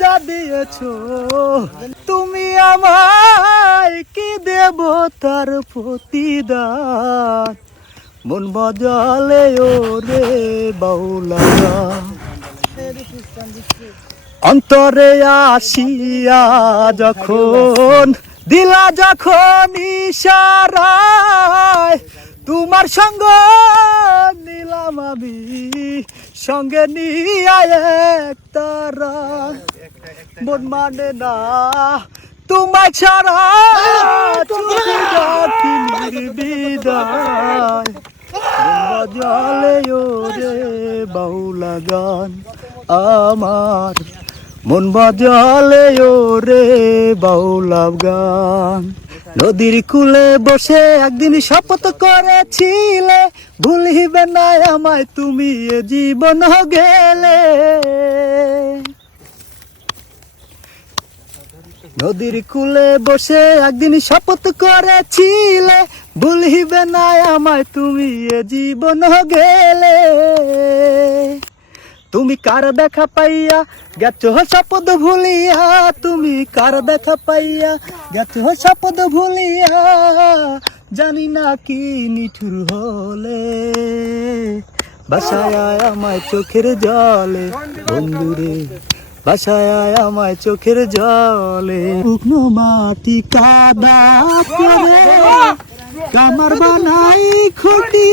যা দিয়েছো তুমি আমায় কি দেব তার প্রতিদান মন বাজালে ওরে বাউলা অন্তরে আসিয়া যখন দিলা যখন ইশারায় তোমার সঙ্গ নিলাম আমি সঙ্গে নিয়ে এক তারা মন মানে না তোমায় ছাড়া বিদায় বাজালে ওরে বাউলা গান আমার মন বাজালে ওরে বাউলা গান নদীর কূলে বসে একদিন শপথ করেছিলে ভুলিবে না আমায় তুমি এ জীবন গেলে নদীর কূলে বসে একদিন শপথ করেছিলে ভুলিবে না আমায় তুমি এ জীবন গেলে তুমি কার দেখা পাইয়া গেছো শপথ ভুলিয়া তুমি কার দেখা পাইয়া গেছো শপথ ভুলিয়া জানি না কি নিঠুর হলে বাসায় আমায় চোখের জলে বন্ধুরে বাসায় আমায় চোখের জলে শুকনো মাটি কাদা করে কামার বানাই খুঁটি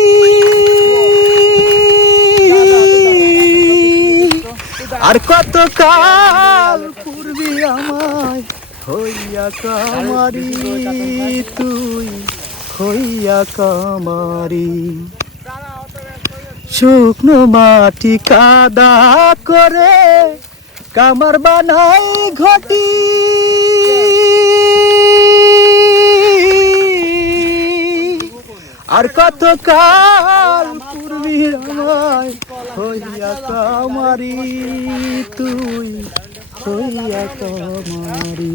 আর কত কাল পূর্বে আমায় হইয়া কামারি তুই হইয়া কামারি শুকনো মাটি কাদা করে কামার বানাই ঘটি আর কত কাল পূর্বে আমায় হইয়া কামারি তুই হইয়া কামারি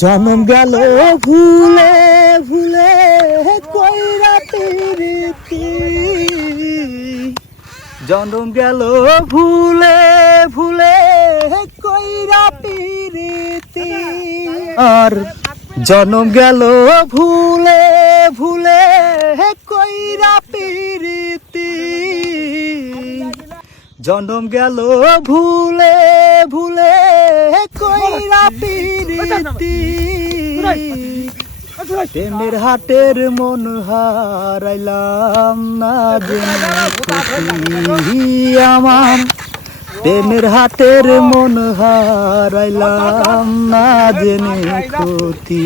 জন্ম গেল ভুলে ভুলে কইরা প্রীতি জন্ম গেল ভুলে ভুলে কইরা প্রীতি আর জন্ম গেল ভুলে ভুলে কইরা প্রীতি জন্ম গেল ভুলে ভুলে কইরা প্রীতি প্রেমের হাটের মন হারাইলাম না জেনে আমার প্রেমের হাটের মন হারাইলাম না জেনে ক্ষতি